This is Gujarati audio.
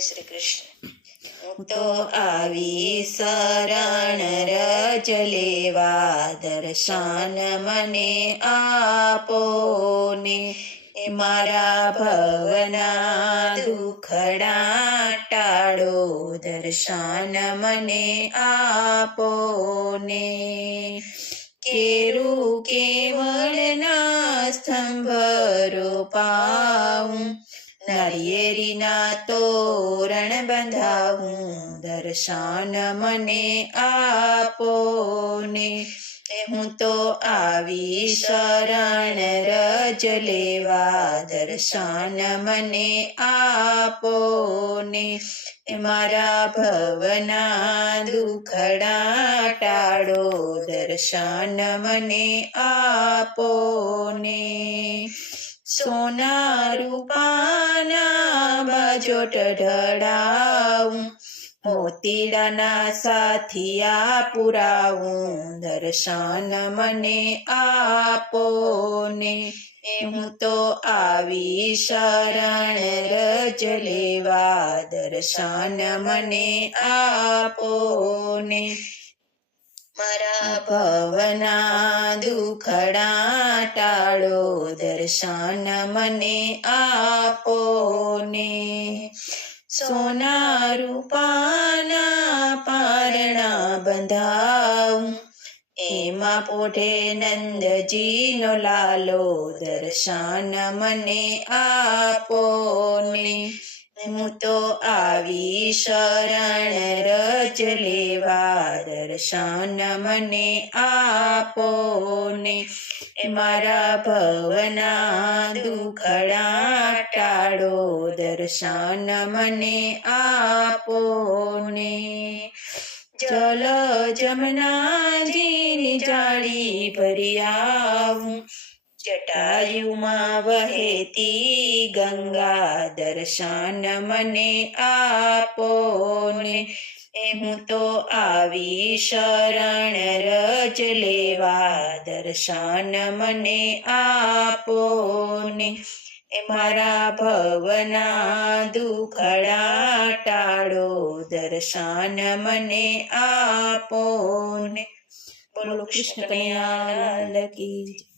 શ્રી કૃષ્ણ. હું તો આવી શરણ રજ લેવા, દર્શન મને આપો ને. એ મારા ભવના દુખડા ટાળો, દર્શન મને આપો ને. કેરું કેવળના સ્તંભ રોપાવું, નારિયેરીના તોરણ બંધાવું, દર્શન મને આપો ને. હું તો આવી શરણ રજ લેવા, દર્શન મને આપો ને. મારા ભવના દુખડા ટાળો, દર્શન મને આપો ને. સોના રૂપાના બાજોટ ઢળાવું, મોતીડાના સાથિયા પુરાવું, દર્શન મને આપો ને. હું તો આવી શરણ રજ લેવા, દર્શન મને આપો ને. મારા ભવના દુખડા ટાળો, દર્શન મને આપો ને. સોના રૂપાના પારણા બંધાવું, એમાં પોઢે નંદજીનો લાલો, દર્શન મને આપો ને. હું તો આવી શરણ રજ લેવા, દર્શન મને આપો ને. મારા ભવના દુખડા ટાળો, દર્શન મને આપો ને. જલ જમનાજીની જાળી ભરી આવું, જટાયુમાં વહેતી ગંગા, દર્શન મને આપો ને. હું તો આવી શરણ રજ લેવા, દર્શન મને આપો ને. મારા ભવના દુખડા ટાળો, દર્શન મને આપો ને. બોલો કૃષ્ણ કનૈયા લાલ કી જય.